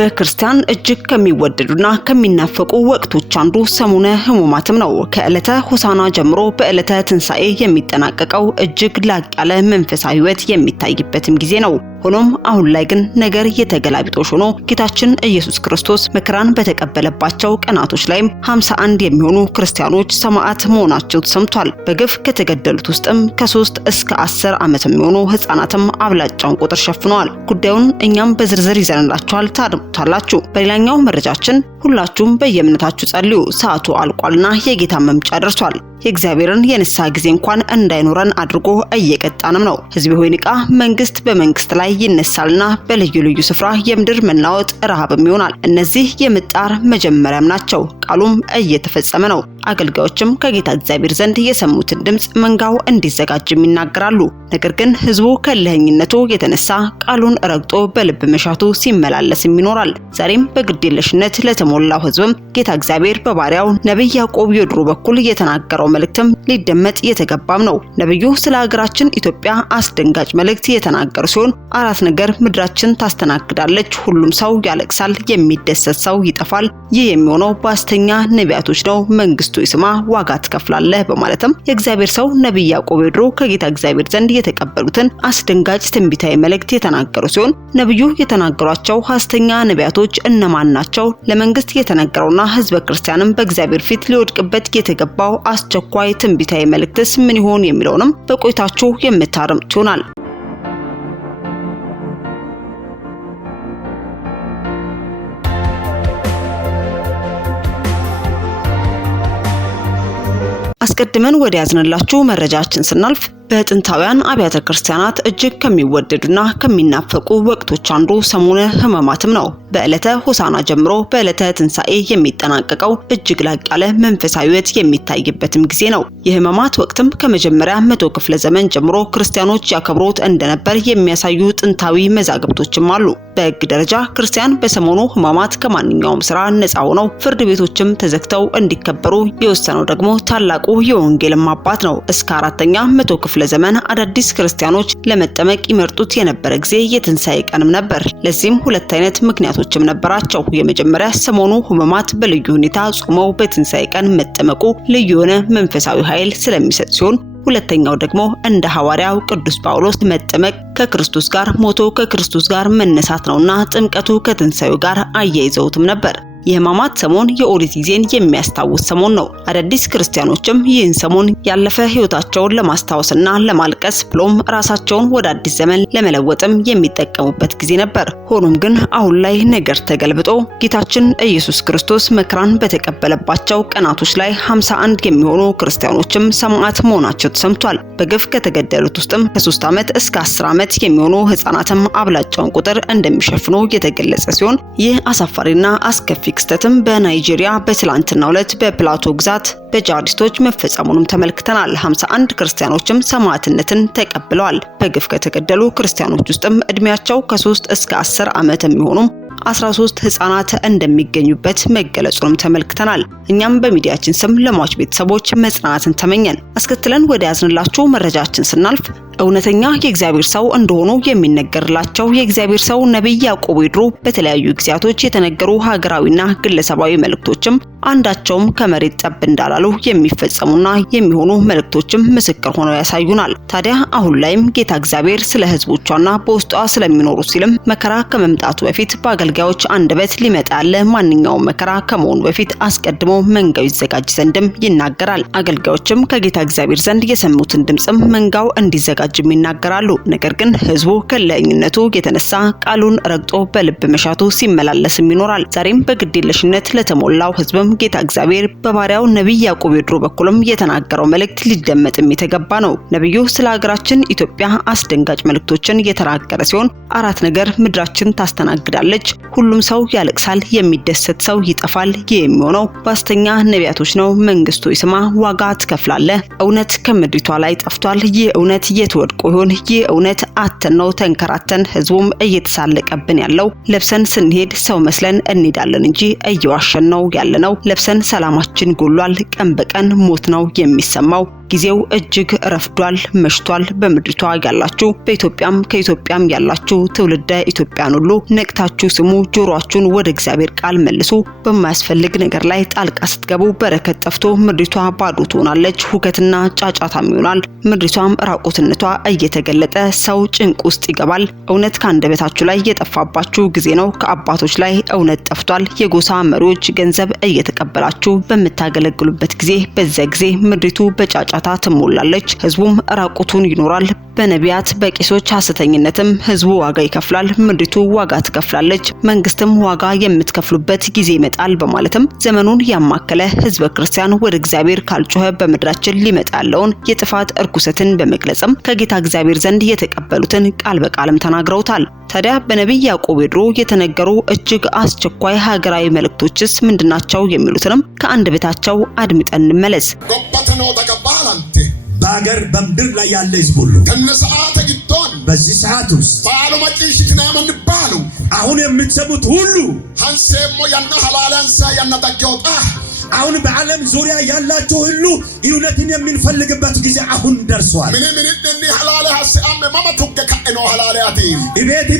በክርስቲያን እጅግ ከሚወደዱና ከሚናፈቁ ወቅቶች አንዱ ሰሙነ ሕማማትም ነው። ከዕለተ ሆሳዕና ጀምሮ በዕለተ ትንሣኤ የሚጠናቀቀው እጅግ ላቅ ያለ መንፈሳዊ ሕይወት የሚታይበትም ጊዜ ነው። ሆኖም አሁን ላይ ግን ነገር የተገላቢጦሽ ሆኖ ጌታችን ኢየሱስ ክርስቶስ መከራን በተቀበለባቸው ቀናቶች ላይም 51 የሚሆኑ ክርስቲያኖች ሰማዕት መሆናቸው ተሰምቷል። በግፍ ከተገደሉት ውስጥም ከ3 እስከ 10 ዓመት የሚሆኑ ሕፃናትም አብላጫውን ቁጥር ሸፍነዋል። ጉዳዩን እኛም በዝርዝር ይዘንላችኋል፣ ታድምጡታላችሁ። በሌላኛው መረጃችን ሁላችሁም በየእምነታችሁ ጸልዩ፣ ሰዓቱ አልቋልና የጌታ መምጫ ደርሷል። የእግዚአብሔርን የንስሐ ጊዜ እንኳን እንዳይኖረን አድርጎ እየቀጣንም ነው። ሕዝብ ሆይ ንቃ፣ መንግስት በመንግስት ላይ ይነሳልና በልዩ ልዩ ስፍራ የምድር መናወጥ ረሃብም ይሆናል። እነዚህ የምጣር መጀመሪያም ናቸው። ቃሉም እየተፈጸመ ነው። አገልጋዮችም ከጌታ እግዚአብሔር ዘንድ የሰሙትን ድምጽ መንጋው እንዲዘጋጅም ይናገራሉ። ነገር ግን ሕዝቡ ከልህኝነቱ የተነሳ ቃሉን ረግጦ በልብ መሻቱ ሲመላለስም ይኖራል። ዛሬም በግዴለሽነት ለተሞላው ሕዝብም ጌታ እግዚአብሔር በባሪያው ነብይ ያዕቆብ ዮድሮ በኩል የተናገረው መልእክትም ሊደመጥ የተገባም ነው። ነብዩ ስለ ሀገራችን ኢትዮጵያ አስደንጋጭ መልእክት የተናገሩ ሲሆን 4 ነገር ምድራችን ታስተናግዳለች። ሁሉም ሰው ያለቅሳል፣ የሚደሰት ሰው ይጠፋል። ይህ የሚሆነው በሐሰተኛ ነቢያቶች ነው። መንግስቱ ይስማ፣ ዋጋ ትከፍላለህ በማለትም የእግዚአብሔር ሰው ነብይ ያዕቆብ ዮድሮ ከጌታ እግዚአብሔር ዘንድ የተቀበሉትን አስደንጋጭ ትንቢታዊ መልእክት የተናገሩ ሲሆን ነብዩ የተናገሯቸው ሐሰተኛ ነቢያቶች እነማን ናቸው? ለመንግስት የተነገረውና ህዝበ ክርስቲያንም በእግዚአብሔር ፊት ሊወድቅበት የተገባው አስቸኳይ ትንቢታዊ መልእክትስ ምን ይሆን የሚለውንም በቆይታችሁ የምታረምጡ ይሆናል። አስቀድመን ወደ ያዝንላችሁ መረጃችን ስናልፍ በጥንታውያን አብያተ ክርስቲያናት እጅግ ከሚወደዱና ከሚናፈቁ ወቅቶች አንዱ ሰሙነ ሕማማትም ነው። በዕለተ ሆሳዕና ጀምሮ በዕለተ ትንሣኤ የሚጠናቀቀው እጅግ ላቅ ያለ መንፈሳዊ ሕይወት የሚታይበትም ጊዜ ነው። የሕማማት ወቅትም ከመጀመሪያ 100 ክፍለ ዘመን ጀምሮ ክርስቲያኖች ያከብሩት እንደነበር የሚያሳዩ ጥንታዊ መዛግብቶችም አሉ። በሕግ ደረጃ ክርስቲያን በሰሙነ ሕማማት ከማንኛውም ስራ ነፃ ሆነው ፍርድ ቤቶችም ተዘግተው እንዲከበሩ የወሰነው ደግሞ ታላቁ የወንጌልም አባት ነው። እስከ 4ኛ 100 ክፍለ ለዘመን አዳዲስ ክርስቲያኖች ለመጠመቅ ይመርጡት የነበረ ጊዜ የትንሣኤ ቀንም ነበር። ለዚህም 2 አይነት ምክንያቶችም ነበራቸው። የመጀመሪያ ሰሙነ ሕማማት በልዩ ሁኔታ ጾመው በትንሣኤ ቀን መጠመቁ ልዩ የሆነ መንፈሳዊ ኃይል ስለሚሰጥ ሲሆን፣ ሁለተኛው ደግሞ እንደ ሐዋርያው ቅዱስ ጳውሎስ መጠመቅ ከክርስቶስ ጋር ሞቶ ከክርስቶስ ጋር መነሳት ነውና ጥምቀቱ ከትንሣኤው ጋር አያይዘውትም ነበር። የሕማማት ሰሞን የኦሪት ጊዜን የሚያስታውስ ሰሞን ነው። አዳዲስ ክርስቲያኖችም ይህን ሰሞን ያለፈ ሕይወታቸውን ለማስታወስና ለማልቀስ ብሎም ራሳቸውን ወደ አዲስ ዘመን ለመለወጥም የሚጠቀሙበት ጊዜ ነበር። ሆኖም ግን አሁን ላይ ነገር ተገልብጦ ጌታችን ኢየሱስ ክርስቶስ መከራን በተቀበለባቸው ቀናቶች ላይ 51 የሚሆኑ ክርስቲያኖችም ሰማዕት መሆናቸው ተሰምቷል። በግፍ ከተገደሉት ውስጥም ከ3 ዓመት እስከ 10 ዓመት የሚሆኑ ሕፃናትም አብላጫውን ቁጥር እንደሚሸፍኑ የተገለጸ ሲሆን ይህ አሳፋሪና አስከፊ ክስተትም በናይጄሪያ በትላንትናው ዕለት በፕላቶ ግዛት በጂሃዲስቶች መፈጸሙንም ተመልክተናል። 51 ክርስቲያኖችም ሰማዕትነትን ተቀብለዋል። በግፍ ከተገደሉ ክርስቲያኖች ውስጥም እድሜያቸው ከ3 እስከ 10 ዓመት የሚሆኑ 13 ሕፃናት እንደሚገኙበት መገለጹንም ተመልክተናል። እኛም በሚዲያችን ስም ለሟች ቤተሰቦች መጽናናትን ተመኘን። አስከትለን ወደ ያዝንላችሁ መረጃችን ስናልፍ እውነተኛ የእግዚአብሔር ሰው እንደሆኑ የሚነገርላቸው የእግዚአብሔር ሰው ነብይ ያዕቆብ ዮድሮ በተለያዩ ጊዜያቶች የተነገሩ ሀገራዊና ግለሰባዊ መልእክቶችም አንዳቸውም ከመሬት ጠብ እንዳላሉ የሚፈጸሙና የሚሆኑ መልእክቶችም ምስክር ሆነው ያሳዩናል። ታዲያ አሁን ላይም ጌታ እግዚአብሔር ስለ ሕዝቦቿና በውስጧ ስለሚኖሩ ሲልም መከራ ከመምጣቱ በፊት በአገልጋዮች አንደበት ሊመጣ ያለ ማንኛውም መከራ ከመሆኑ በፊት አስቀድሞ መንጋው ይዘጋጅ ዘንድም ይናገራል። አገልጋዮችም ከጌታ እግዚአብሔር ዘንድ የሰሙትን ድምጽም መንጋው እንዲዘጋጅም ይናገራሉ። ነገር ግን ሕዝቡ ከልህኝነቱ የተነሳ ቃሉን ረግጦ በልብ መሻቱ ሲመላለስም ይኖራል። ዛሬም በግዴለሽነት ለተሞላው ሕዝብም ጌታ እግዚአብሔር በባሪያው ነብይ ያዕቆብ ዮድሮ በኩልም የተናገረው መልእክት ሊደመጥም የተገባ ነው። ነብዩ ስለ ሀገራችን ኢትዮጵያ አስደንጋጭ መልእክቶችን የተናገረ ሲሆን 4 ነገር ምድራችን ታስተናግዳለች። ሁሉም ሰው ያለቅሳል፣ የሚደሰት ሰው ይጠፋል። ይህ የሚሆነው በሐሰተኛ ነቢያቶች ነው። መንግስቱ ይስማ፣ ዋጋ ትከፍላለህ። እውነት ከምድሪቷ ላይ ጠፍቷል። ይህ እውነት የትወድቆ ይሆን? ይህ እውነት አተን ነው ተንከራተን ህዝቡም እየተሳለቀብን ያለው። ለብሰን ስንሄድ ሰው መስለን እንሄዳለን እንጂ እየዋሸን ነው ያለነው። ለብሰን ሰላማችን ጎሏል። ቀን በቀን ሞት ነው የሚሰማው። ጊዜው እጅግ ረፍዷል፣ መሽቷል። በምድሪቷ ያላችሁ በኢትዮጵያም ከኢትዮጵያም ያላችሁ ትውልደ ኢትዮጵያን ሁሉ ነቅታችሁ ስሙ፣ ጆሮአችሁን ወደ እግዚአብሔር ቃል መልሱ። በማያስፈልግ ነገር ላይ ጣልቃ ስትገቡ በረከት ጠፍቶ ምድሪቷ ባዶ ትሆናለች፣ ሁከትና ጫጫታም ይሆናል። ምድሪቷም ራቁትነቷ እየተገለጠ ሰው ጭንቅ ውስጥ ይገባል። እውነት ከአንደበታችሁ ላይ የጠፋባችሁ ጊዜ ነው። ከአባቶች ላይ እውነት ጠፍቷል። የጎሳ መሪዎች ገንዘብ እየተቀበላችሁ በምታገለግሉበት ጊዜ በዚያ ጊዜ ምድሪቱ በጫጫታ ትሞላለች፣ ህዝቡም ራቁቱን ይኖራል። በነቢያት በቄሶች ሐሰተኝነትም ህዝቡ ዋጋ ይከፍላል፣ ምድሪቱ ዋጋ ትከፍላለች፣ መንግስትም ዋጋ የምትከፍሉበት ጊዜ ይመጣል በማለትም ዘመኑን ያማከለ ህዝበ ክርስቲያን ወደ እግዚአብሔር ካልጮኸ በምድራችን ሊመጣ ያለውን የጥፋት እርኩሰትን በመግለጽም ከጌታ እግዚአብሔር ዘንድ የተቀበሉትን ቃል በቃልም ተናግረውታል። ታዲያ በነቢይ ያዕቆብ ድሮ የተነገሩ እጅግ አስቸኳይ ሀገራዊ መልእክቶችስ ምንድናቸው የሚሉትንም ከአንደበታቸው አድምጠን እንመለስ። በአገር በምድር ላይ ያለ ህዝብ ሁሉ ከነሰዓተ ግዶን በዚህ ሰዓት ውስጥ ባሉ ማጭሽትና መንባሉ አሁን የምትሰሙት ሁሉ አንሴሞ ያና ሐላላንሳ ያና ተገውጣ አሁን በዓለም ዙሪያ ያላችሁ ሁሉ እውነትን የምንፈልግበት ጊዜ አሁን ደርሷል። ምን እንደ ሐላላ ሐሳም ማማቱከ ከእኖ ሐላላቲ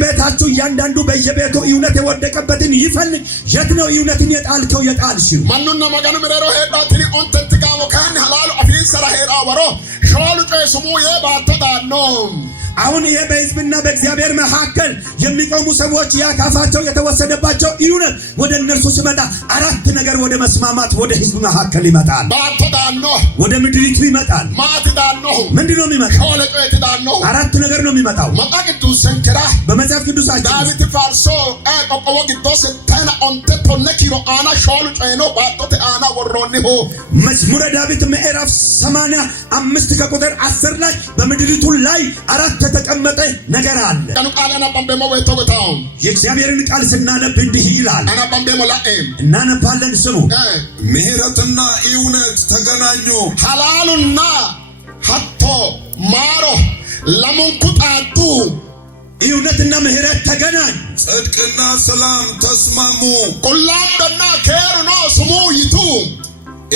ቤታችሁ እያንዳንዱ በየቤቱ እውነት የወደቀበትን ይፈልግ። የት ነው እውነትን የጣልከው የጣልሽው? ማንኑና ማጋኑ ምረሮ ሄዳትኒ ኦንተንት ጋሞ ካን ሐላሉ አፊን ሰራ ሄዳ ወሮ ሾሉ ጨስሙ የባተዳኖ አሁን ይሄ በህዝብና በእግዚአብሔር መካከል የሚቆሙ ሰዎች ያካፋቸው የተወሰደባቸው እውነት ወደ እነርሱ ሲመጣ አራት ነገር ወደ መስማማት ወደ ህዝብ መካከል ይመጣል። ባተዳኖ ወደ ምድሪቱ ይመጣል። ማትዳኖ ምንድነው የሚመጣው? ሾለቆይትዳኖ አራት ነገር ነው የሚመጣው። መጣቅዱ ሰንከራ በመጽሐፍ ቅዱሳችን ዳዊት ፋርሶ ቆቆወ ግዶስ ተና ኦንተ ቶነኪሮ አና ሾሉ ጨይኖ ባቶተ አና ወሮኒሆ መዝሙረ ዳዊት ምዕራፍ 85 ከቁጥር 10 ላይ በምድሪቱ ላይ አራት ተቀመጠ ነገር አለ። ቃልና ባምበሞ ወይቶታው የእግዚአብሔርን ቃል ስናነብ እንዲህ ይላል። አና ባምበሞ ላኤም እናነባለን። ስሙ ምህረትና እውነት ተገናኙ፣ ሐላሉና ሐቶ ማሮ ለሙንኩጣቱ እውነትና ምህረት ተገናኙ፣ ጽድቅና ሰላም ተስማሙ። ቁላምና ከሩኖ ስሙ ይቱ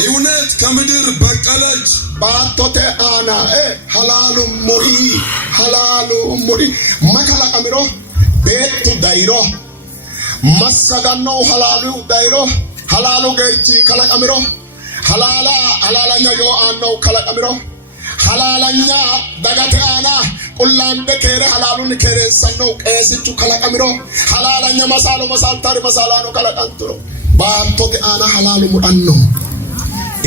እውነት ከምድር በቀለች። ባቶቴ አና ሐላሉ ሙሪ መከላ ቀምሮ ቤቱ ዳይሮ መሰጋኖ ሐላሉ ዳይሮ ሐላሉ ገይቺ ከለቀምሮ ሐላላኛ ዮ አኖ ከለቀምሮ ሐላላኛ ዳጋቴ አና ቁላምደ ከረ ሐላሉን ከረሰኖ ቀስቹ ከለቀምሮ ሐላላኛ መሳልታሪ መሳላኖ ከለቀንትሮ ባቶቴ አና ሐላሉ ሙዳኖ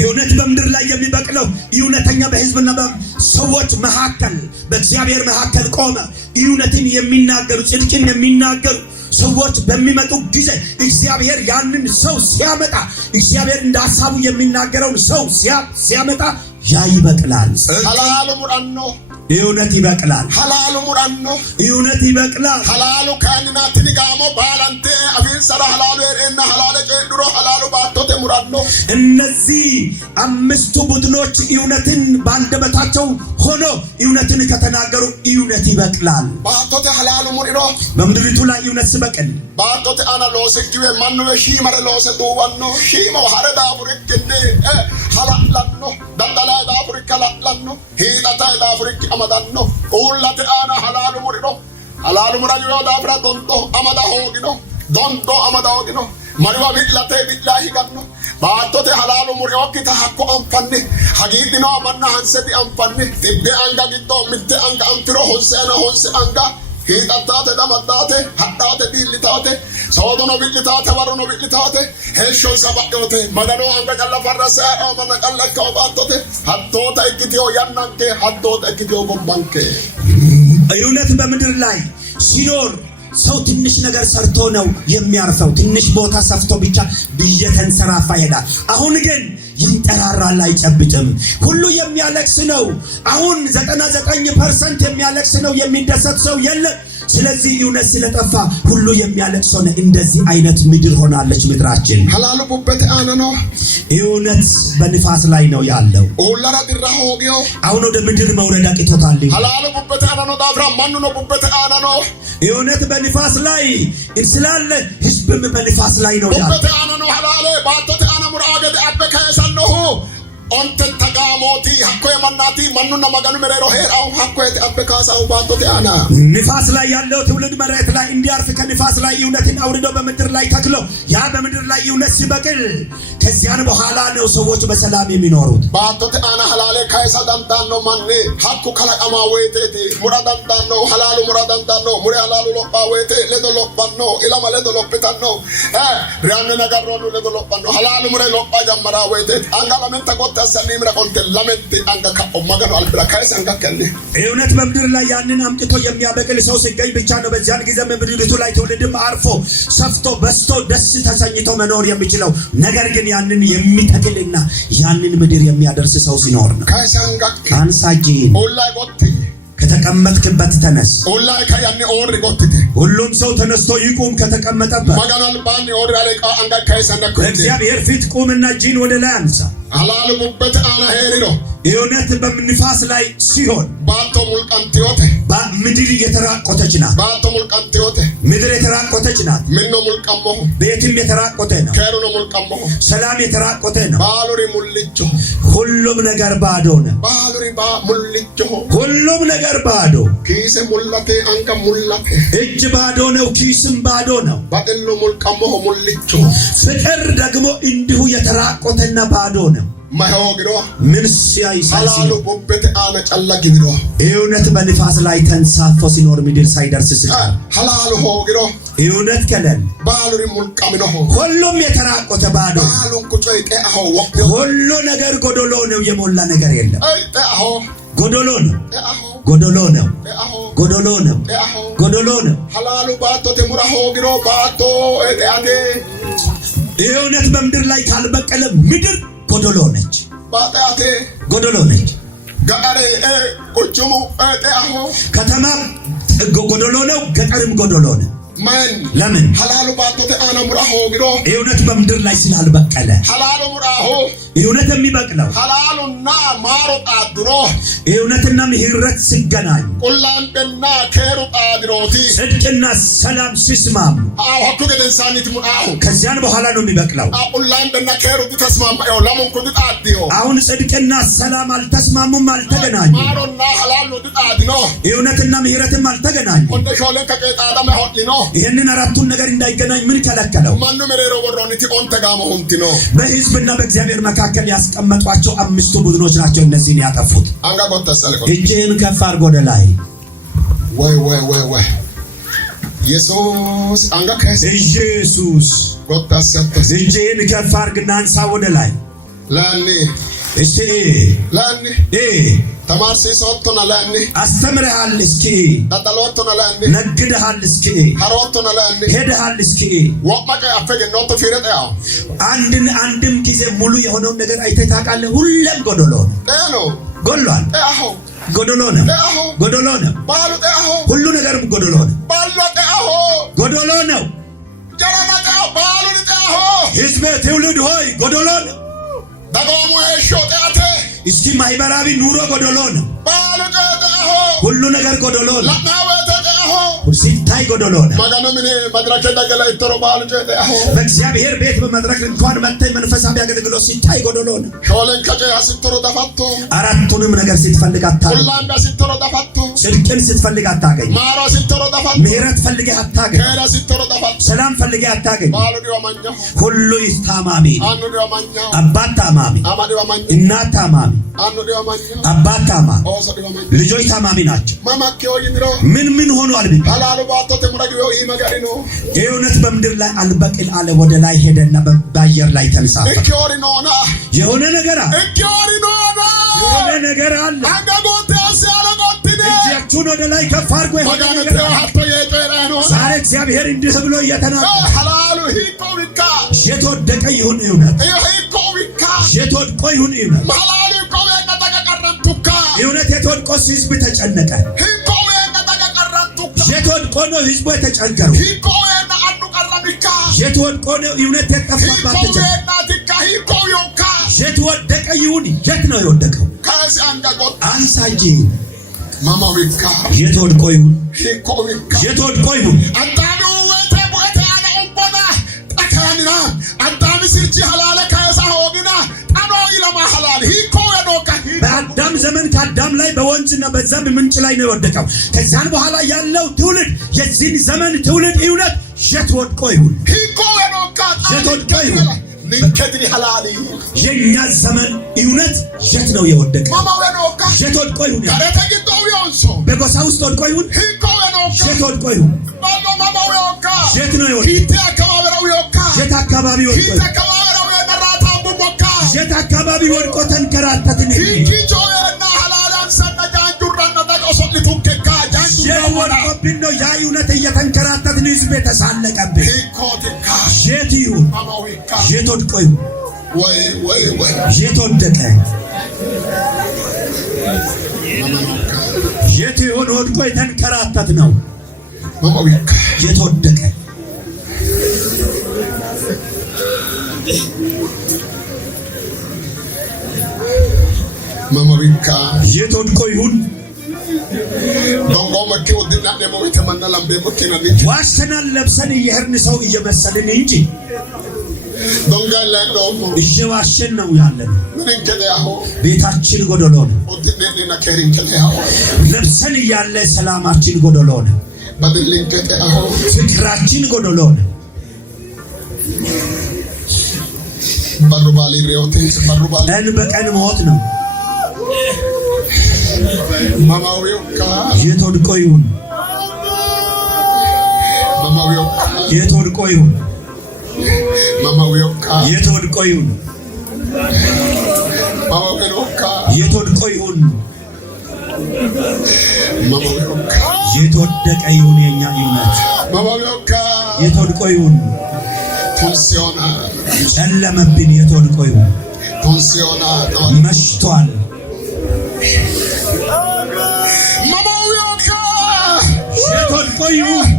እውነት በምድር ላይ የሚበቅለው እውነተኛ በህዝብና በሰዎች መካከል በእግዚአብሔር መካከል ቆመ። እውነትን የሚናገሩ ጽድቅን የሚናገሩ ሰዎች በሚመጡ ጊዜ እግዚአብሔር ያንን ሰው ሲያመጣ እግዚአብሔር እንደ ሐሳቡ የሚናገረውን ሰው ሲያመጣ ያ ይበቅላል። ሐላሉ ሙራኖ እውነት ይበቅላል። ሐላሉ ሙራኖ እውነት ይበቅላል። ሐላሉ ካንና ትልጋሞ ባላንተ አፊን ሰራ ሐላሉ እና ሐላለ ጨድሮ ሐላሉ ባቶቴ ሙራኖ እነዚህ አምስቱ ቡድኖች እውነትን ባንደበታቸው ሆኖ እውነትን ከተናገሩ እውነት ይበቅላል። ባቶቴ ሐላሉ ሙሪሮ በምድሪቱ ላይ እውነት ሲበቅል ባቶቴ አና ሎሰጅዌ ማኑ በሺመረ ሎሰ ዱዋኖ ሺሞ ሐረዳ ቡርክኔ ሐላላኖ ዳዳላ ዳፍሪካላላኖ ሂዳታ ዳፍሪክ አማዳኖ ኡላቴ አና ሐላሉ ሙሪሮ ሐላሉ ሙራዮ ዳፍራ ዶንቶ አማዳ ሆጊኖ ዶንቶ አማዳ ሆጊኖ ማሪዋ ቢላቴ ቢላሂ ጋኖ ባቶቴ ሐላሉ ሙሪዮ ኪታ ሐቆ አንፈኔ ሐጊዲኖ ማና ሐንሰቲ አንፈኔ ቲቤ አንጋ ጊዶ ሚቴ አንጋ አንትሮ ሆንሰና ሆንሰ አንጋ ሂዳታቴ ዳማዳቴ ሐዳቴ ዲሊታቴ ሰውዶኖ ቢሊታቴ ወሮኖ ቢሊታቴ ሄሾን ሰባዮቴ ማዳኖ አንጋ ቀላ ፈረሰ አማና ቀላ ካባቶቴ ሐቶታ እግቲዮ ያናንኬ ሐቶታ እግቲዮ ቦምባንኬ እውነት በምድር ላይ ሲኖር ሰው ትንሽ ነገር ሰርቶ ነው የሚያርፈው። ትንሽ ቦታ ሰፍቶ ብቻ በየተንሰራፋ ይሄዳል። አሁን ግን ይንጠራራል፣ አይጨብጥም። ሁሉ የሚያለቅስ ነው። አሁን 99% የሚያለቅስ ነው፣ የሚደሰት ሰው የለም። ስለዚህ እውነት ስለጠፋ ሁሉ የሚያለቅስ ሆነ። እንደዚህ አይነት ምድር ሆናለች ምድራችን። ሐላሉ ቡበት አና ነው። እውነት በንፋስ ላይ ነው ያለው። ኦላራ ድራሆ ሆጊዮ አሁን ወደ ምድር መውረድ አቅቶታል። ሐላሉ ቡበት አና ነው። ዳፍራ ማኑ ነው ቡበት አና ነው። እውነት በንፋስ ላይ ስላለ ህዝብም በንፋስ ላይ ነው ያለው። ቡበት አና ነው። ሐላሉ ባቶት አና ሙራገድ አበከ ያሰነሁ onte tagamoti hakko yamannati mannuና maganu merero ሄራው hakko yete abekaሳው ባቶte ana ንፋስ ላይ ያለው ትውልድ መሬት ላይ እንዲያርፍ ከንፋስ ላይ እውነትን አውርዶ በምድር ላይ ተክሎ ያ በምድር ላይ እውነት ሲበቅል ከዚያን በኋላ ነው ሰዎች በሰላም የሚኖሩት ባቶte ana halale kaisa dandan no manne hakku kalaqama wetete muradandan no halalu muradandan no muri halalu loppa wete ledo loppanno ilama ledo loppitanno rianne nagarronu ledo loppanno halalu muri loppa jammara wete angala menta tasanimra konte lamenti anga ka magano albra kaisa anga kelle እውነት በምድር ላይ ያንን አምጥቶ የሚያበቅል ሰው ሲገኝ ብቻ ነው በዚያን ጊዜ በምድሪቱ ላይ ትውልድም አርፎ ሰፍቶ በስቶ ደስ ተሰኝቶ መኖር የሚችለው ነገር ግን ያንን የሚተክልና ያንን ምድር የሚያደርስ ሰው ሲኖር ነው ካይሳ anga አንሳጂ ኦላይ ጎtti ከተቀመጥክበት ተነስ ኦላይ ካያኔ ኦር ጎtti ሁሉም ሰው ተነስቶ ይቁም ከተቀመጠበት magano ባኒ ኦር ያለ anga ካይሳ anga እግዚአብሔር ፊት ቁምና እጅን ወደ ላይ አንሳ halalu bubbet ana ሄሪሮ እውነት በንፋስ ላይ ሲሆን ባቶ ሙልቀንቲዮቴ ምድር የተራቆተች ናት ባቶ ሙልቀንቲዮቴ ምድር የተራቆተች ናት ምንኖ ሙልቀሞ ቤትም የተራቆተ ነው ከሩኖ ሙልቀሞ ሰላም የተራቆተ ነው ባሉሪ ሙልቾ ሁሉም ነገር ባዶ ነው ባሉሪ ሙልቾ ሁሉም ነገር ባዶ ኪስ ሙላቴ አንከ ሙላቴ እጅ ባዶ ነው ኪስም ባዶ ነው ባደሎ ሙልቀሞ ሙልቾ ፍቅር ደግሞ እንዲሁ የተራቆተና ባዶ ነው ማሆግሮ ምን ሲያይሳሲ halalu bubbet ana callagiro እውነት በንፋስ ላይ ተንሳፎ ሲኖር ምድር ሳይደርስ ሲቀር halalu hogiro እውነት ከለን ባሉሪ ሙልቀምኖ ሁሉም የተራቆተ ባዶ ባሉን ቁጮይ ጠአሆ ወቅት ሁሉ ነገር ጎዶሎ ነው የሞላ ነገር የለም ጠአሆ ጎዶሎ ነው ጠአሆ ጎዶሎ ነው ጠአሆ ጎዶሎ ነው ጠአሆ ጎዶሎ ነው halalu ባቶ ተሙራ ሆግሮ ባቶ እጣቴ እውነት በምድር ላይ ካልበቀለ ምድር ጎዶሎ ነች ባጣቴ ጎዶሎ ነች ጋአሬ ቁጭሙ ጠአሆ ከተማ ጎዶሎ ነው ገጠርም ጎዶሎ ነው ማን ለምን halalu ባቶ ተአና ሙራ ሆግሮ እውነት በምድር ላይ ስላልበቀለ halalu ሙራሆ እውነት የሚበቅለው halaሉና ማሮ ጣድሮ እውነትና ምህረት ሲገናኝ ቁላንደና ከሩ ጣድሮቲ ጽድቅና ሰላም ሲስማሙ አሁን ገደንሳኒት ሙራሆ ከዚያን በኋላ ነው የሚበቅለው ቁላንደና ከሩ ተስማማ ያው ለምን ኩድ ጣዲዮ አሁን ጽድቅና ሰላም አልተስማሙም አልተገናኙ ማሮና halaሉ ጣድኖ እውነትና ምህረትም አልተገናኙ ወንደ ሾለ ከቀጣዳ መሆድሊኖ ይሄንን አራቱን ነገር እንዳይገናኝ ምን ከለከለው ማኑ መሬሮ ወሮንቲ ኦንተ ጋሞ ሆንቲኖ በህዝብና በእግዚአብሔር መካከል ያስቀመጧቸው አምስቱ ቡድኖች ናቸው እነዚህን ያጠፉት አንጋ ቆተሰልቆ እጅህን ከፍ አድርጎ ወደ ላይ ወይ ኢየሱስ አንጋ ከስ ኢየሱስ ቆተሰልቆ እጅህን ከፍ አድርግና አንሳ ወደ ላይ ላኒ እስቲ ላኒ ተማርሲ ሶቶና ላኒ አስተምረሃል እስኪ ተጠሎቶና ላኒ ነግደሃል እስኪ ሀሮቶና ላኒ ሄደሃል እስኪ ወማቀ አፈገ ኖቶ ፊረጣ አንድም ጊዜ ሙሉ የሆነውን ነገር አይተህ ታውቃለህ ሁሉም ጎዶሎ ነው ጎሏል ጎዶሎ ነው ጎዶሎ ነው ባሉ ጠአሆ ሁሉ ነገርም ጎዶሎ ነው ባሉ ጠአሆ ጎዶሎ ነው ጀላማ ጠአሆ ባሉ ጠአሆ ህዝብ ትውልድ ሆይ ጎዶሎ ነው ዳጎሙ እሾ ጠአቴ እስኪ ማህበራዊ ኑሮ ጎዶሎ ነው ባሉ ጠአሆ ሁሉ ነገር ጎዶሎ ነው ለናወተ ጠአሆ ሲታይ ጎዶሎ ነው ማጋኖ ምን መድረከ ደገላ ይተሮ ባሉ ጠአሆ በእግዚአብሔር ቤት በመድረክ እንኳን መጥተህ መንፈሳዊ አገልግሎት ሲታይ ጎዶሎ ነው ሾለን ከጨ አስተሮ ተፈቶ አራቱንም ነገር ስትፈልግ አታገኝ ሁላም አስተሮ ተፈቶ ጽድቅን ስትፈልግ አታገኝ ማራ አስተሮ ተፈቶ ምህረት ፈልገህ አታገኝ ከራ አስተሮ ተፈቶ ሰላም ፈልገህ አታገኝ ባሉ ዲዋማኛው ሁሉ ይታማሚ አኑ ዲዋማኛው አባት ታማሚ አማ ዲዋማኛው እናት ታማሚ አኑ ዲዋማኛው አባት ታማሚ ኦሶ ዲዋማኛው ልጆች ታማሚ ናቸው ማማከው ይንሮ ምን ሆኗል ቢባል halalu ባቶ ተሙራጊው ይመጋሪኖ እውነት በምድር ላይ አልበቅል አለ ወደ ላይ ሄደና በአየር ላይ ተንሳፈ እኪዮሪኖና የሆነ ነገር አለ እኪዮሪኖና የሆነ ነገር አለ አንጋጎቴ ሲያለጎትኔ እጃችሁን ወደ ላይ ከፍ አድርጎ የሆነ ነገር ሀቶ የጨራኖ ዛሬ እግዚአብሔር እንዲህ ብሎ እየተናገረ halalu ሂቆዊካ የተወደቀ ይሁን እውነት ሂቆዊካ የተወድቆ ይሁን እውነት halalu ቆዌ ከተቀረንቱካ እውነት የተወድቆ ህዝብ ተጨነቀ ሂቆዌ ከተቀረንቱካ የተወድቆ ነው ህዝቡ የተጨነቀው ሂቆዌ አንዱ ቀረሚካ የተወድቆ ነው እውነት የጠፋባት ሂቆዌ ሂቆዮካ የተወደቀ ይሁን የት ነው የወደቀው ከዚ አንጋጎት አንሳጂ ማማዊካ የተወድቆ ይሁን ሂቆዊካ የተወድቆ ይሁን አዳሚ ወተ ያለ ኦቦና ጠካኒና አዳሚ ሲርቺ halaለ ካይሳ ሆግና ጠኖ ይለማ halal ዘመን ከአዳም ላይ በወንዝና በዛም ምንጭ ላይ ነው የወደቀው። ከዛን በኋላ ያለው ትውልድ የዚህ ዘመን ትውልድ እውነት የት ወድቆ ይሁን? የት ወድቆ ይሁን? የኛ ዘመን እውነት የት ነው የወደቀ? የት ወድቆ ይሁን? በጎሳ ውስጥ ወድቆ ይሁን? የት ወድቆ ይሁን? የት ነው የወደቀ? የት አካባቢ ወድቆ ይሁን? የት አካባቢ ወድቆ ተንከራተትን? የወድቆብን ነው ያ እውነት እየተንከራተትን ህዝብ የተሳለቀብን። የት ይሁን? የት ወድቆ ይሁን? የት ወደቀ? የት ይሁን ወድቆ የተንከራተት ነው? የት ወደቀ? ማማዊካ የት ወድቆ ይሁን? ዋሽተናል ለብሰን እየሄድን ሰው እየመሰልን እንጂ እየዋሸን ነው ያለን። ቤታችን ጎደሎ ነው። ለብሰን እያለ ሰላማችን ጎደሎ ነው። ፍቅራችን ጎደሎ ነው። ቀን በቀን ሞት ነው። የት ወድቆ ይሁን? የት ወድቆ ይሁን? የት ወድቆ ይሁን? የት ወድቆ ይሁን? የት ወደቀ ይሁን? የኛ እውነት የት ወድቆ ይሁን? ጨለመብን። የት ወድቆ ይሁን? መሽቷል። የት ወድቆ ይሁን?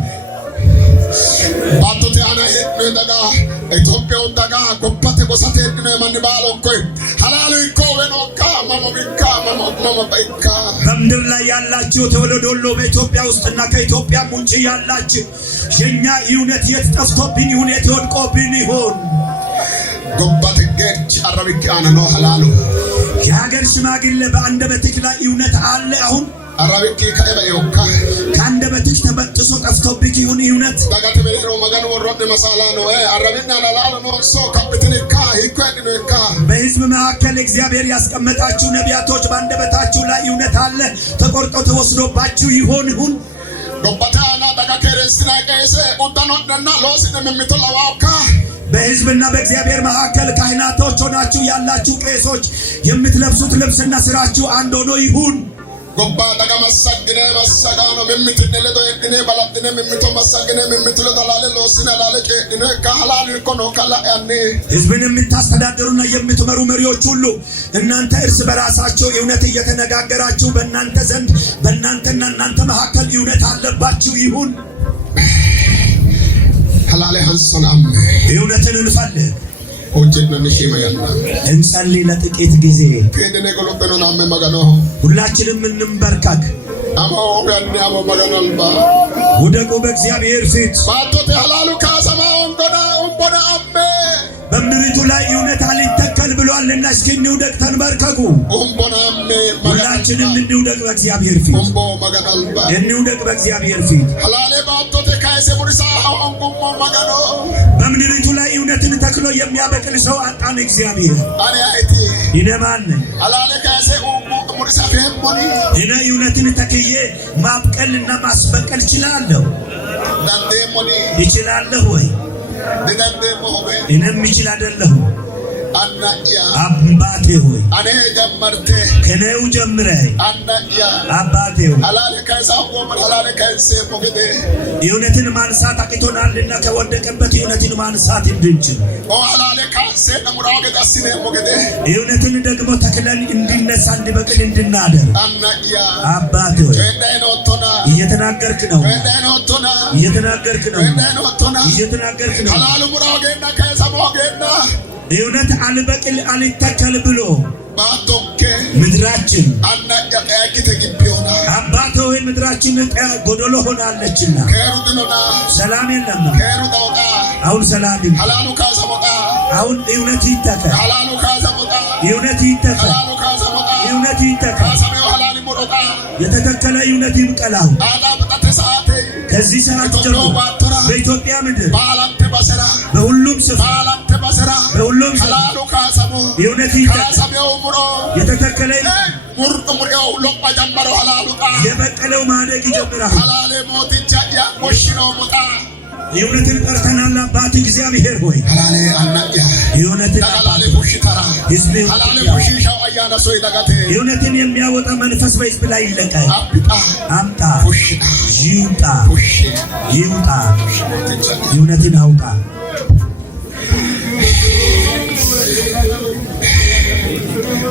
በምድር ላይ ያላችሁ ተወለዶ ወሎ በኢትዮጵያ ውስጥና ከኢትዮጵያም ውጪ ያላችሁ የኛ እውነት የት ጠፍቶብን ይሁን? የት ወድቆብን ይሁን? የሀገር ሽማግሌ በአንደበትህ ላይ እውነት አለ አሁን? ከአንደበትህ ተበጥሶ ጠፍቶብህ ይሁን እውነት? በሕዝብ መካከል እግዚአብሔር ያስቀመጣችሁ ነቢያቶች በአንደበታችሁ ላይ እውነት አለ ተቆርጦ ተወስዶባችሁ ይሆን? በሕዝብና በእግዚአብሔር መካከል ካህናቶች ሆናችሁ ያላችሁ ቄሶች የምትለብሱት ልብስና ስራችሁ አንድ ሆኖ ይሁን? ሕዝብን የምታስተዳድሩና የምትመሩ መሪዎች ሁሉ እናንተ እርስ በራሳችሁ እውነት እየተነጋገራችሁ በእናንተ ዘንድ በእናንተና እናንተ መካከል እውነት አለባችሁ ይሁን? እውነትን እንፈልግ። እንጸልይ ለጥቂት ጊዜ። ሁላችንም እንንበርከክ። ውደቁ በእግዚአብሔር ፊት። በምድሪቱ ላይ እውነት አልተከል ብሏልና እስኪ እንውደቅ፣ ተንበርከኩ። ሁላችንም እንውደቅ በእግዚአብሔር ፊት። እንውደቅ በእግዚአብሔር ፊት። በምድሪቱ ላይ እውነትን ተክሎ የሚያበቅል ሰው አጣን። እግዚአብሔር ይነማን እኔ እውነትን ተክዬ ማብቀልና ማስበቀል እችላለሁ? እችላለሁ ወይ? እኔም ይችል አይደለሁ? አባቴ ሆይ ከኔው ጀምረህ አባቴ ሆይ እውነትን ማንሳት አቅቶናልና ከወደቀበት እውነትን ማንሳት እንድንችል እውነትን ደግሞ ተክለን እንድነሳ እንድበቅል እንድናደርግ አባቴ ሆይ እየተናገርክ ነው፣ እየተናገርክ ነው፣ እየተናገርክ ነው። እውነት አልበቅል አልተከል ብሎ ምድራችን አባቴ ሆይ ምድራችን ጎደሎ ሆናለችና ሰላም የለም። አሁን ሰላም አሁን እውነት ይተከል፣ እውነት ይተከል፣ እውነት እውነት ይተከል። ካሰሜው ሐላሊ ሙሮታ የተተከለ እውነት ይብቀላው። አዳብጣተ ሰዓቴ ከዚህ ሰዓት ጀምሮ በኢትዮጵያ ምድር ባላንተ በሰራ በሁሉም ስፍራ ባላንተ በሰራ በሁሉም ሐላሉ ካሰሙ እውነት ይተከል። ካሰሜው ሙሮ የተተከለ ሙርጥ ሙሪው ሎቃ ጀመረው ሐላሉ ጣ የበቀለው ማደግ ይጀምራል። ሐላሌ ሞትቻ ያ ወሽኖ ሙጣ የእውነትን ጠርተናል። አባት እግዚአብሔር ሆይ ሐላሌ አናያ የእውነትን ሐላሌ ቡሽተራ ህዝብ ሐላሌ ቡሽሻው አያና ሶይ ዳጋቴ የእውነትን የሚያወጣ መንፈስ በህዝብ ላይ ይለቀቅ። አብጣ አምጣ ቡሽታ ይውጣ ቡሽ ይውጣ። የእውነትን አውጣ።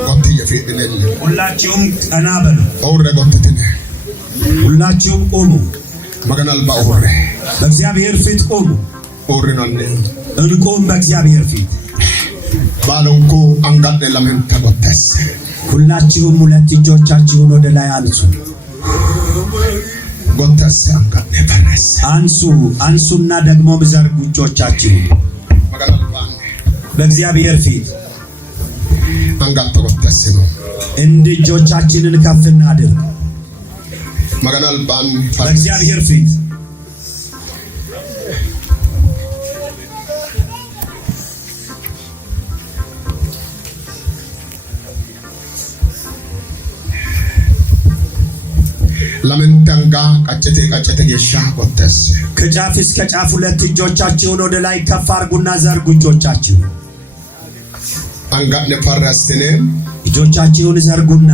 ወንት የፊድነል ሁላችሁም ቀና በሉ። ኦሬ ጎንተተነ ሁላችሁም ቆሙ። መገናል ባኦሬ በእግዚአብሔር ፊት ቆሙ። ኦሬ ነው እንቆም በእግዚአብሔር ፊት። ባሎንኮ አንጋደ ለምን ተጎተስ ሁላችሁም ሁለት እጆቻችሁን ወደ ላይ አንሱ። ጎተስ አንጋደ ፈረስ አንሱና ደግሞ ዘርጉ እጆቻችሁን መገናል ባን በእግዚአብሔር ፊት። አንጋደ ተጎተስ ነው እንደ እጆቻችንን ከፍ እናድርግ መገናል ባን በእግዚአብሔር ፊት። ለምን ተንጋ ቀጨቴ የሻ ጎተስ ከጫፍ እስከ ጫፍ ሁለት እጆቻችሁን ወደ ላይ ከፍ አድርጉና ዘርጉ እጆቻችሁን። አንጋደ ፈረስኔ እጆቻችሁን ዘርጉና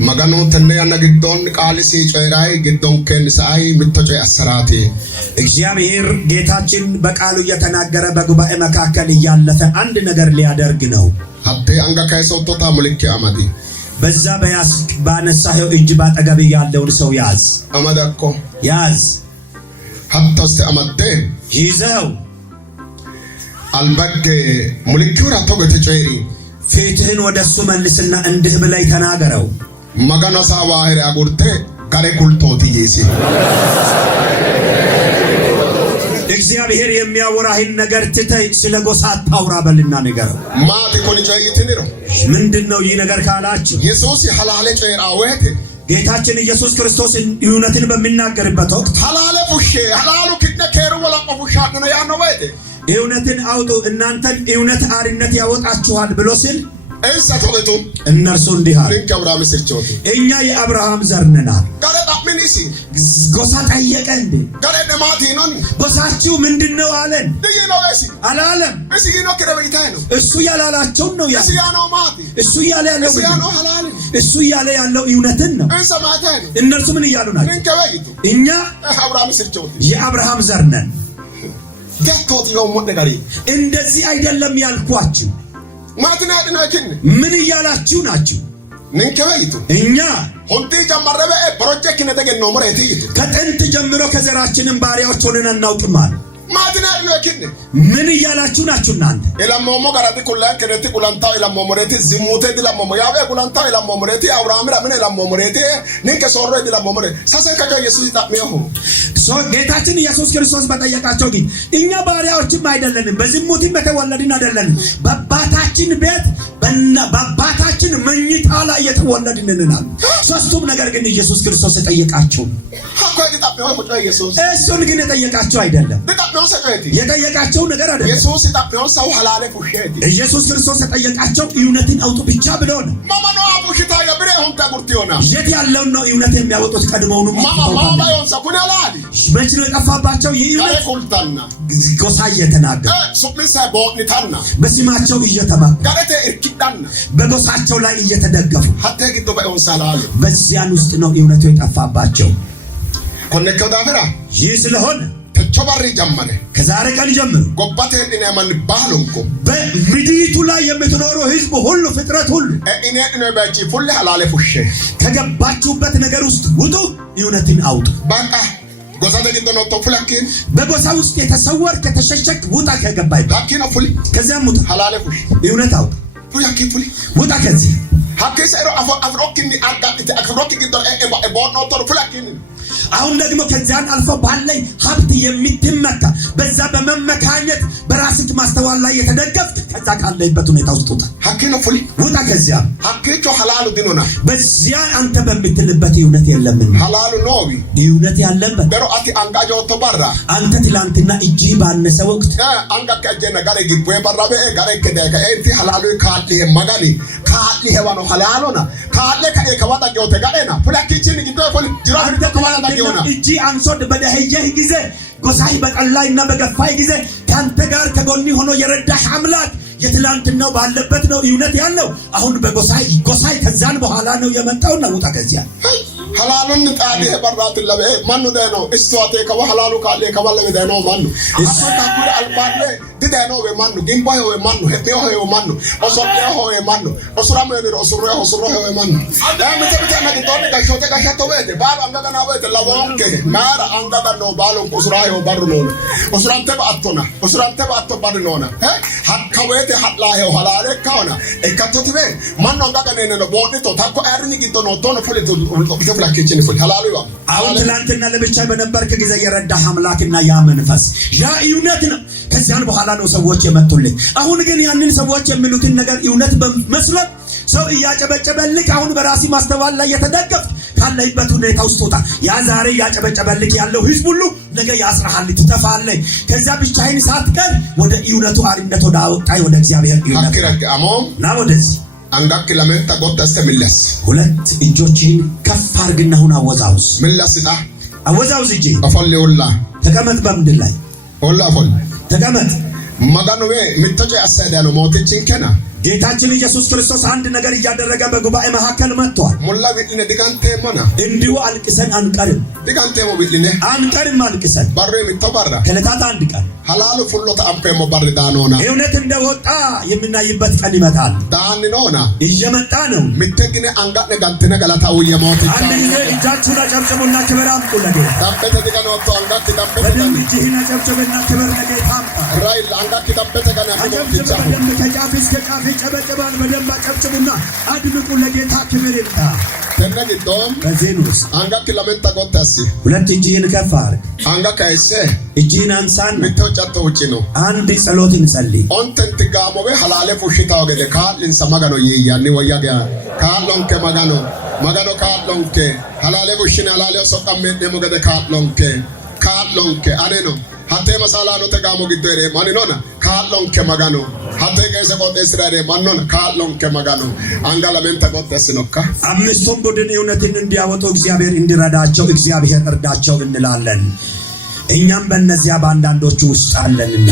መገኖ ተነያና ግዶን ቃልሲ ጨራይ ግዶን ከንሳይ ምትጮ አሰራቴ እግዚአብሔር ጌታችን በቃሉ እየተናገረ በጉባኤ መካከል እያለፈ አንድ ነገር ሊያደርግ ነው። ሀቴ አንጋ ከሰውቶታ ሙልክ አማዲ በዛ ባነሳኸው እጅ ባጠገብ ያለውን ሰው ያዝ። አማዳኮ ያዝ። ሀታስ አማዴ ይዘው አልበገ ሙልኪውራ ተገተጨሪ ፊትህን ወደሱ መልስና እንዲህ ብለህ ተናገረው። መገኖ ሳዋህር አጉርቴ ጋሬ ኩልቶት ይሲ እግዚአብሔር የሚያወራህን ነገር ትተህ ስለ ጎሳ አታውራ በልና ንገረው። ማቲ ኮን ጨይትኒሮ ምንድነው ይህ ነገር ካላችሁ ኢየሱስ ሐላለ ጨራ ወህት ጌታችን ኢየሱስ ክርስቶስ እውነትን በሚናገርበት ወቅት ሐላለ ፉሼ ሐላሉ ክነ ከሩ ወላ ፉሻ ነው ያ ነው ወህት እውነትን አውጡ እናንተን እውነት አርነት ያወጣችኋል ብሎ ሲል እንሰቶበቱ እነርሱ እንዲህ አሉ፣ ከአብርሃም ስርቾት እኛ የአብርሃም ዘር ነን። ጋረጣ ምን ይሲ ጎሳ ጠየቀ እንዴ? ጋረደ ማቲ ነው ጎሳችሁ ምንድነው አለን። ደይ ነው እሲ አላለም። እሲ ነው ከረበይታይ ነው እሱ ያላላቸው ነው ያ እሲ ነው ማቲ እሱ ያለ ያለው እሲ ነው ሐላል እሱ ያለ ያለው እውነትን ነው። እንሰማታይ ነው እነርሱ ምን እያሉ ናቸው? ምን ከበይቱ እኛ አብርሃም ስርቾት የአብርሃም ዘር ነን። ገቶት ነው ሞደጋሪ እንደዚህ አይደለም ያልኳችሁ። ማትና ድናችን ምን እያላችሁ ናችሁ? ንንከበይቱ እኛ ሁንቲ ጀመረበ ፕሮጀክት ነተገን ነው መሬት ይቱ ከጥንት ጀምሮ ከዘራችንን ባሪያዎች ሆነን አናውቅም አሉ። ማትና ድናችን ምን እያላችሁ ናችሁ እናንተ? ኤላሞሞ ጋራቲ ኩላ ከረቲ ኩላንታው ኤላሞሞ ሬቲ ዝሙቴ ድላሞሞ ያበ ኩላንታው ኤላሞሞ ሬቲ አብርሃም ራምን ኤላሞሞ ሬቲ ንንከ ሶሮ ድላሞሞ ሬ ሳሰከከ ኢየሱስ ይጣሚያሁ ጌታችን ኢየሱስ ክርስቶስ በጠየቃቸው ግን እኛ ባሪያዎችም አይደለንም፣ በዝሙትም የተወለድን አይደለንም፣ በአባታችን ቤት በአባታችን መኝታ ላይ የተወለድን ነን። ሶስቱም ነገር ግን ኢየሱስ ክርስቶስ የጠየቃቸው እሱን ግን የጠየቃቸው አይደለም። የጠየቃቸው ነገር አይደለም። ኢየሱስ ክርስቶስ የጠየቃቸው እውነትን አውጡ ብቻ ብሎ ነው። የት ያለውን ነው እውነት የሚያወጡት? ቀድሞውኑ መች ነው የጠፋባቸው? ይህ እውነት ጎሳ እየተናገሩ በስማቸው እየተማኩ በጎሳቸው ላይ እየተደገፉ በዚያን ውስጥ ነው እውነቱ የጠፋባቸው። ይህ ስለሆነ ተቸባሪ ጀመረ ከዛሬ ቀን ጀምሮ ጎባቴ እኔ ማን ባሉንኮ በምድሪቱ ላይ የምትኖሩ ህዝብ ሁሉ ፍጥረት ሁሉ እኔ ባጪ ሁሉ ሐላለ ፉሼ ከገባችሁበት ነገር ውስጥ ውጡ፣ እውነትን አውጡ። ባቃ ጎሳ ተገዶ ነው ተፍላኪን በጎሳ ውስጥ የተሰወር ከተሸሸክ ውጣ። ከገባይ ባኪ ነው ፉሊ ከዚያም ውጣ፣ ሐላለ ፉሽ እውነት አውጣ። ፉያኪ ፉሊ ውጣ ከዚህ ሀከሰሮ አፍሮኪን አጋጥ አፍሮኪን ግዶ ቦኖ ቶር ፉላኪን አሁን ደግሞ ከዚያን አልፎ ባለኝ ሀብት የምትመካ በዛ በመመካኘት በራስህ ማስተዋል ላይ የተደገፍክ ከዛ ካለህበት ሁኔታ ውስጥ ውጣ። ሀኪኖ ፉሊ ውጣ ከዚያ ሀኪቾ ሐላሉ ዲኖና በዚያ አንተ በምትልበት እውነት የለምን ሐላሉ ኖቢ እውነት ያለበት ደሮ አቲ አንጋጆ ተባራ አንተ ትላንትና እጅ ባነሰ ወቅት አንጋ ከጀነ ጋር ግቦ በራበ ጋር ከደከ እንቲ ሐላሉ ካሊ ማጋሊ ካሊ ሄዋኖ ሐላሉና ካለ ከዋታ ጆተ ጋርና ፑላኪችን ግዶ ፉሊ ጅራፍ ተቆማና ዳጊውና እጅ አንሶድ በደህየህ ጊዜ ጎሳይ በቀላይና በገፋይ ጊዜ ካንተ ጋር ከጎኒ ሆኖ የረዳህ አምላክ የትላንትናው ባለበት ነው እውነት ያለው። አሁን በጎሳይ ከዛን በኋላ ነው የመጣውና ውጣ ከዚያ ሐላሉን ጣዲ በራት ለበ ማኑ ደኖ እስዋቴ ከሐላሉ ካለ ከባለ ደኖ ማኑ አሰታ ኩሪ አልባለ ደኖ በማኑ ግንባይ ሆይ ማኑ ሄቴው ሆይ ማኑ ኦሶቴ ሆይ ማኑ ኦሱራም ሆይ ኦሱሮ ሆይ ማኑ ዳምተብተ ነገቶኒ ጋሾተ ጋሻቶ በተ ባሉ አንጋጋና በተ ለወንከ ማራ አንጋጋ ነው ባሉ ኦሱራ ሆይ ባሩ ነው ኦሱራንተ ባአቶና ኦሱራንተ ባአቶ ባሩ ነውና ሀካወተ ሐላ ሆይ ሐላለ ካውና እካቶትበ ማኑ አንጋጋ ነው ቦዲቶ ታኮ አርኒ ጊቶ ነው ቶኖ ፉሊቶ ላኪችን ፉል ሐላሉ አሁን ትላንትና ለብቻ በነበርክ ጊዜ የረዳህ አምላክና ያ መንፈስ ያ እውነት ነው። ከዚያን በኋላ ነው ሰዎች የመጡልኝ። አሁን ግን ያንን ሰዎች የሚሉትን ነገር እውነት በመስሎት ሰው እያጨበጨበልክ አሁን በራሲ ማስተዋል ላይ የተደገፍ ካለህበት ሁኔታ ውስጥ ወጣ። ያ ዛሬ እያጨበጨበልክ ያለው ህዝብ ሁሉ ነገ ያስራሃል፣ ትጠፋለህ። ከዛ ብቻህን ሳትቀር ወደ እውነቱ አሪነት ወደ አወጣይ ወደ እግዚአብሔር እውነት አክራክ አሞም ና ወደዚህ አንጋክ ለመንታ ጎተስ ተመለስ ሁለት እጆችን ከፍ አድርግና ሁን አወዛውዝ መለስና አወዛውዝ እጄ አፈለውላ ተቀመጥ በምድር ላይ ወላ አፈል ተቀመጥ ማጋኖዌ ምትጨ አሳዳ ነው ሞተችን ከና ጌታችን ኢየሱስ ክርስቶስ አንድ ነገር እያደረገ በጉባኤ መካከል መጥቷል። ሞላ ቢልነ ዲጋንቴ ሞና እንዲሁ አልቅሰን አንቀርም። ዲጋንቴ ሞ ቢልነ አንቀርም አልቅሰን ባሮ የሚተባራ ከለታት አንድ ቀን ሐላሉ ፉሎታ አምፔ ሞ ባር ዳኖና እውነት እንደወጣ የምናይበት ቀን ይመጣል። ዳን ነውና እየመጣ ነው። ምትግነ አንጋነ ጋንተነ ገላታው የሞት አንድ ጊዜ እጃችሁን አጨብጭቡና ክብር አምጡ ለጌታ። ዳበተ ዲጋኖ ወጥቶ አንጋት ዳበተ በደንብ እጅህን አጨብጭብና ክብር ለጌታ አምጣ። ራይል አንጋት ዳበተ ገና አጨብጭቡ። በደንብ ከጫፍ እስከ ጫፍ ጨበጨባል። በደንብ አጨብጭቡና አድምቁ። ለጌታ ክብር ይምጣ። ተነግዶም በዚህን ውስጥ አንጋክ ለመንታ ጎታሲ ሁለት እጅህን ከፍ አድርግ። አንጋክ አይሰ እጅህን አንሳን ምትወጫቶ ውጪ ነው አንድ ጸሎት እንጸልይ። ኦንተን ትጋሞበ ሐላለ ፉሽታ ወገደ ካልን ሰማጋኖ ይያኒ ወያጋ ካሎንከ ማጋኖ ካሎንከ ሐላለ ፉሽና ሐላለ ሶቃመ ደሞገደ ካሎንከ አሬኖ ሀቴ መሳላኖ ተጋሞ ግደረ ማንኖና ካሎንከ ማጋኖ ሀቴ ገሰ ቆጤስራሬ ማንኖና ካሎንከ ማጋኖ አንጋላመንተ ቆጤስኖካ አምስቱም ቡድን እውነትን እንዲያወጡ እግዚአብሔር እንዲረዳቸው እግዚአብሔር እርዳቸው እንላለን። እኛም በእነዚያ በአንዳንዶቹ ውስጥ አለንና